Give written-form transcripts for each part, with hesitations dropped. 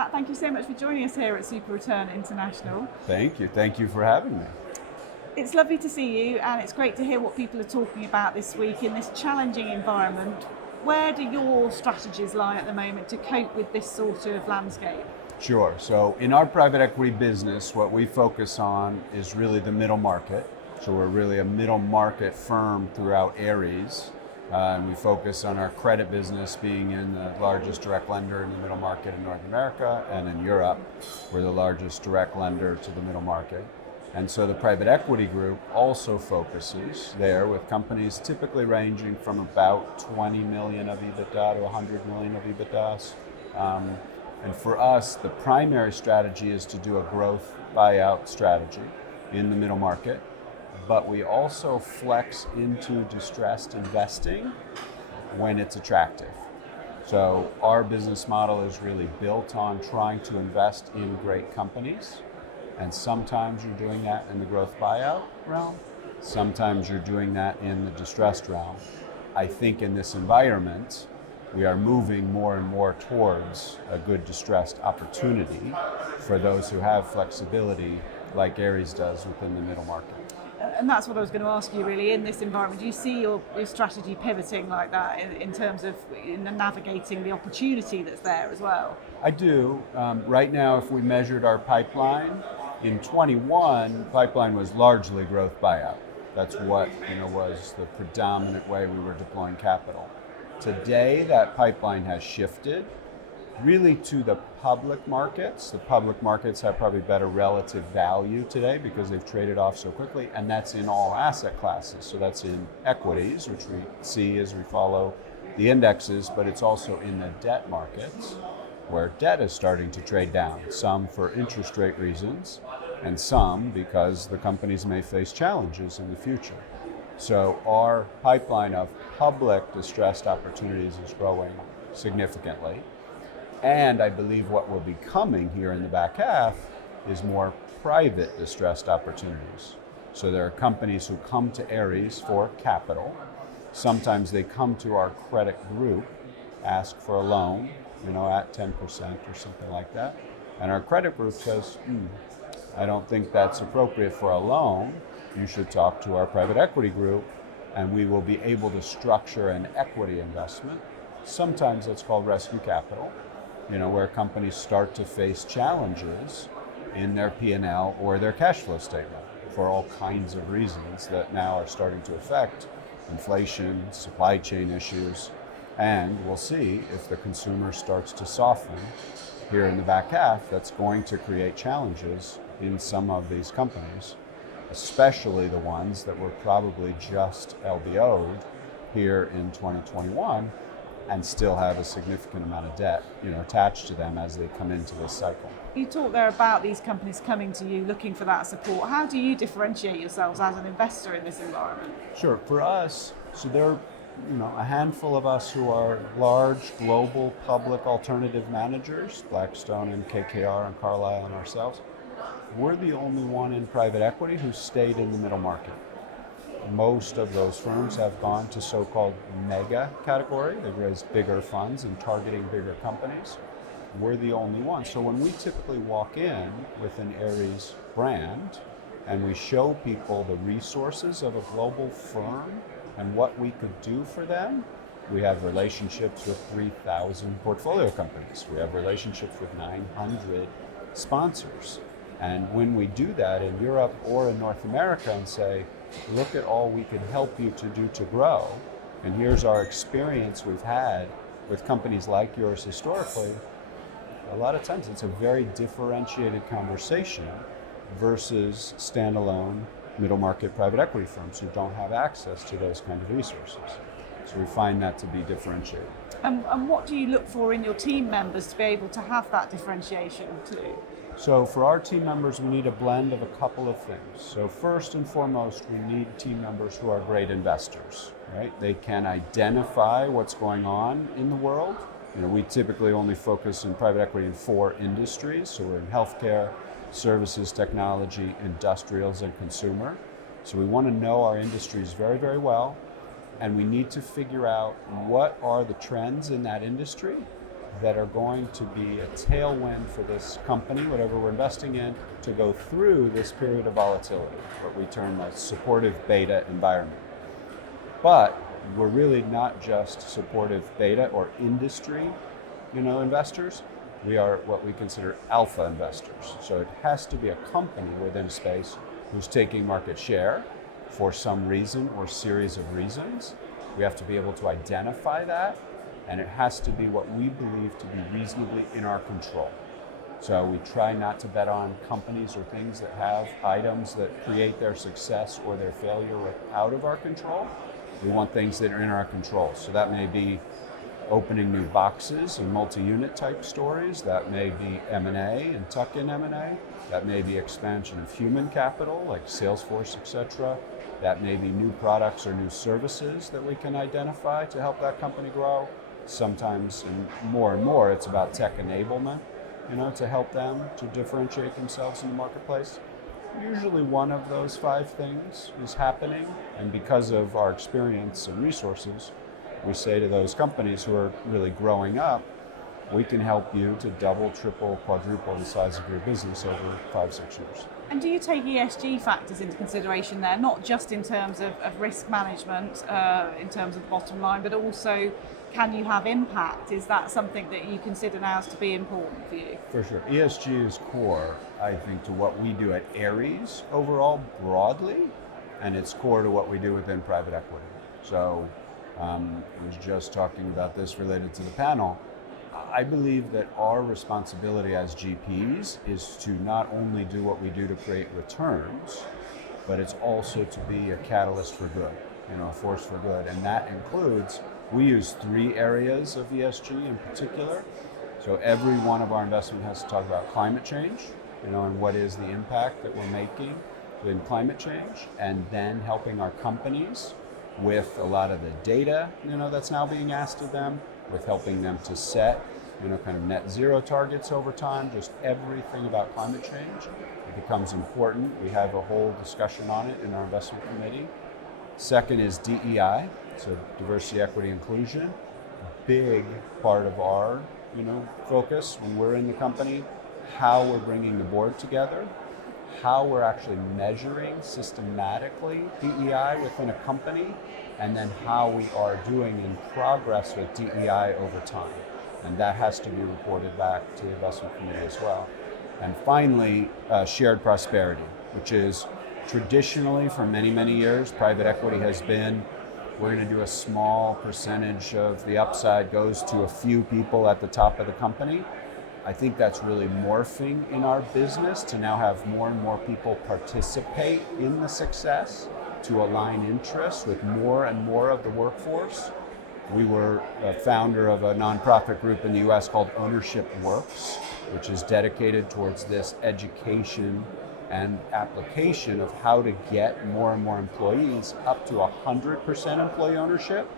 Matt, thank you so much for joining us here at SuperReturn International. Thank you for having me. It's lovely to see you, and it's great to hear what people are talking about this week in this challenging environment. Where do your strategies lie at the moment to cope with this sort of landscape? Sure, so in our private equity business, what we focus on is really the middle market. So we're really a middle market firm throughout Ares. And we focus on our credit business being in the largest direct lender in the middle market in North America, and in Europe, we're the largest direct lender to the middle market. And so the private equity group also focuses there with companies typically ranging from about 20 million of EBITDA to 100 million of EBITDAs. And for us, the primary strategy is to do a growth buyout strategy in the middle market. But we also flex into distressed investing when it's attractive. So our business model is really built on trying to invest in great companies. And sometimes you're doing that in the growth buyout realm. Sometimes you're doing that in the distressed realm. I think in this environment, we are moving more and more towards a good distressed opportunity for those who have flexibility like Ares does within the middle market. And that's what I was going to ask you really, in this environment, do you see your strategy pivoting like that in terms of navigating the opportunity that's there as well? I do. Right now, if we measured our pipeline, in 21, pipeline was largely growth buyout. That's what was the predominant way we were deploying capital. Today, that pipeline has shifted really to the public markets. The public markets have probably better relative value today because they've traded off so quickly, and that's in all asset classes. So that's in equities, which we see as we follow the indexes, but it's also in the debt markets, where debt is starting to trade down, some for interest rate reasons, and some because the companies may face challenges in the future. So our pipeline of public distressed opportunities is growing significantly. And I believe what will be coming here in the back half is more private distressed opportunities. So there are companies who come to Ares for capital. Sometimes they come to our credit group, ask for a loan, at 10% or something like that. And our credit group says, I don't think that's appropriate for a loan. You should talk to our private equity group, and we will be able to structure an equity investment. Sometimes that's called rescue capital. Where companies start to face challenges in their P&L or their cash flow statement for all kinds of reasons that now are starting to affect inflation, supply chain issues, and we'll see if the consumer starts to soften here in the back half. That's going to create challenges in some of these companies, especially the ones that were probably just LBO'd here in 2021 and still have a significant amount of debt, attached to them as they come into this cycle. You talk there about these companies coming to you looking for that support. How do you differentiate yourselves as an investor in this environment? Sure. For us, so there are a handful of us who are large global public alternative managers, Blackstone and KKR and Carlyle and ourselves. We're the only one in private equity who stayed in the middle market. Most of those firms have gone to so-called mega category. They've raised bigger funds and targeting bigger companies. We're the only one. So when we typically walk in with an Ares brand and we show people the resources of a global firm and what we could do for them, we have relationships with 3,000 portfolio companies. We have relationships with 900 sponsors. And when we do that in Europe or in North America and say, look at all we can help you to do to grow, and here's our experience we've had with companies like yours historically, a lot of times it's a very differentiated conversation versus standalone middle market private equity firms who don't have access to those kind of resources. So we find that to be differentiated. And what do you look for in your team members to be able to have that differentiation too? So for our team members, we need a blend of a couple of things. So first and foremost, we need team members who are great investors, right? They can identify what's going on in the world. We typically only focus in private equity in 4 industries. So we're in healthcare, services, technology, industrials, and consumer. So we want to know our industries very, very well. And we need to figure out what are the trends in that industry that are going to be a tailwind for this company, whatever we're investing in, to go through this period of volatility, what we term a supportive beta environment. But we're really not just supportive beta or industry, investors. We are what we consider alpha investors. So it has to be a company within a space who's taking market share for some reason or series of reasons. We have to be able to identify that, and it has to be what we believe to be reasonably in our control. So we try not to bet on companies or things that have items that create their success or their failure out of our control. We want things that are in our control. So that may be opening new boxes and multi-unit type stories. That may be M&A and tuck-in M&A. That may be expansion of human capital like Salesforce, etc. That may be new products or new services that we can identify to help that company grow. Sometimes, and more, it's about tech enablement, to help them to differentiate themselves in the marketplace. Usually one of those 5 things is happening, and because of our experience and resources, we say to those companies who are really growing up, we can help you to double, triple, quadruple the size of your business over 5-6 years. And do you take ESG factors into consideration there, not just in terms of risk management, in terms of the bottom line, but also can you have impact? Is that something that you consider now to be important for you? For sure. ESG is core, I think, to what we do at Ares overall broadly, and it's core to what we do within private equity. So I was just talking about this related to the panel. I believe that our responsibility as GPs is to not only do what we do to create returns, but it's also to be a catalyst for good, a force for good. And that includes, we use 3 areas of ESG in particular. So every one of our investment has to talk about climate change, and what is the impact that we're making in climate change, and then helping our companies with a lot of the data, that's now being asked of them, with helping them to set, kind of net zero targets over time, just everything about climate change. It becomes important. We have a whole discussion on it in our investment committee. Second is DEI, so diversity, equity, inclusion. Big part of our, focus when we're in the company, how we're bringing the board together, how we're actually measuring systematically DEI within a company, and then how we are doing in progress with DEI over time. And that has to be reported back to the investment committee as well. And finally, shared prosperity, which is traditionally for many, many years, private equity has been, we're going to do a small percentage of the upside goes to a few people at the top of the company. I think that's really morphing in our business to now have more and more people participate in the success, to align interests with more and more of the workforce. We were a founder of a nonprofit group in the US called Ownership Works, which is dedicated towards this education and application of how to get more and more employees up to 100% employee ownership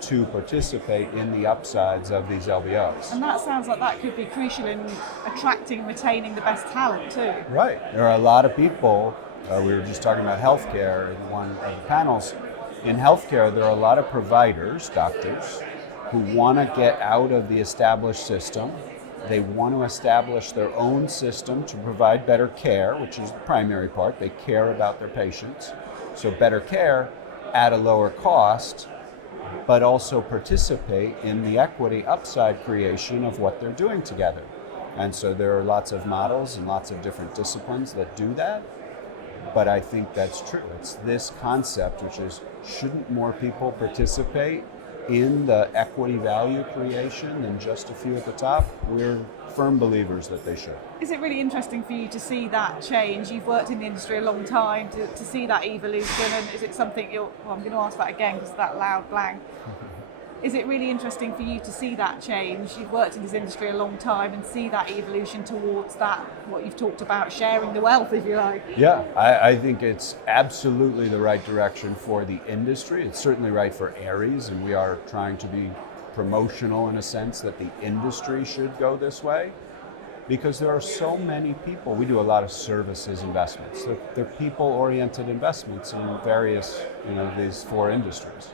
to participate in the upsides of these LBOs. And that sounds like that could be crucial in attracting and retaining the best talent too. Right. There are a lot of people, we were just talking about healthcare in one of the panels. In healthcare, there are a lot of providers, doctors, who want to get out of the established system. They want to establish their own system to provide better care, which is the primary part. They care about their patients. So better care at a lower cost, but also participate in the equity upside creation of what they're doing together. And so there are lots of models and lots of different disciplines that do that. But I think that's true. It's this concept, which is, shouldn't more people participate in the equity value creation than just a few at the top? We're firm believers that they should. Is it really interesting for you to see that change? You've worked in the industry a long time, to see that evolution, and is it something I'm going to ask that again because of that loud blank. Is it really interesting for you to see that change? You've worked in this industry a long time and see that evolution towards that, what you've talked about, sharing the wealth, if you like. Yeah, I think it's absolutely the right direction for the industry. It's certainly right for Ares, and we are trying to be promotional in a sense that the industry should go this way, because there are so many people. We do a lot of services investments. They're people-oriented investments in various, these 4 industries.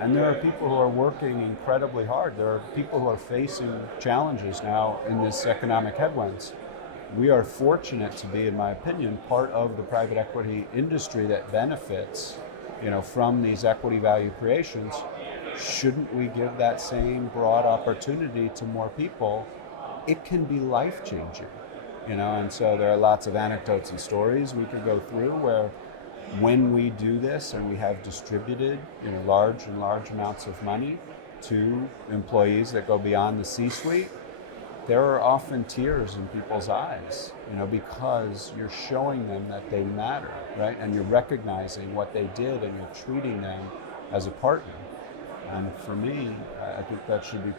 And there are people who are working incredibly hard. There are people who are facing challenges now in this economic headwinds. We are fortunate to be, in my opinion, part of the private equity industry that benefits, from these equity value creations. Shouldn't we give that same broad opportunity to more people? It can be life-changing, and so there are lots of anecdotes and stories we could go through where when we do this and we have distributed, large amounts of money to employees that go beyond the C-suite, there are often tears in people's eyes, because you're showing them that they matter, right? And you're recognizing what they did and you're treating them as a partner. And for me, I think that should be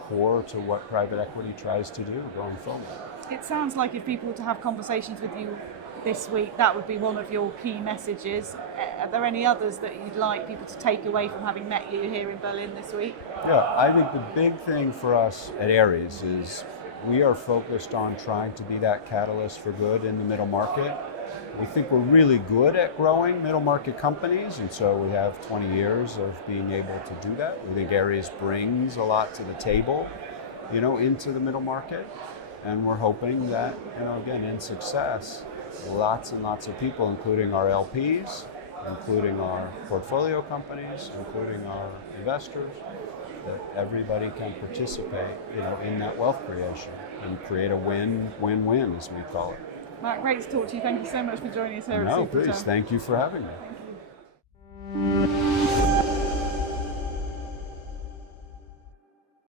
core to what private equity tries to do going forward. It sounds like if people were to have conversations with you this week, that would be one of your key messages. Are there any others that you'd like people to take away from having met you here in Berlin this week? Yeah, I think the big thing for us at Ares is we are focused on trying to be that catalyst for good in the middle market. We think we're really good at growing middle market companies, and so we have 20 years of being able to do that. We think Ares brings a lot to the table, into the middle market, and we're hoping that, again, in success, lots and lots of people, including our LPs, including our portfolio companies, including our investors, that everybody can participate, in that wealth creation and create a win-win-win, as we call it. Matt, great to talk to you. Thank you so much for joining us here at No, SuperReturn. please, thank you for having me.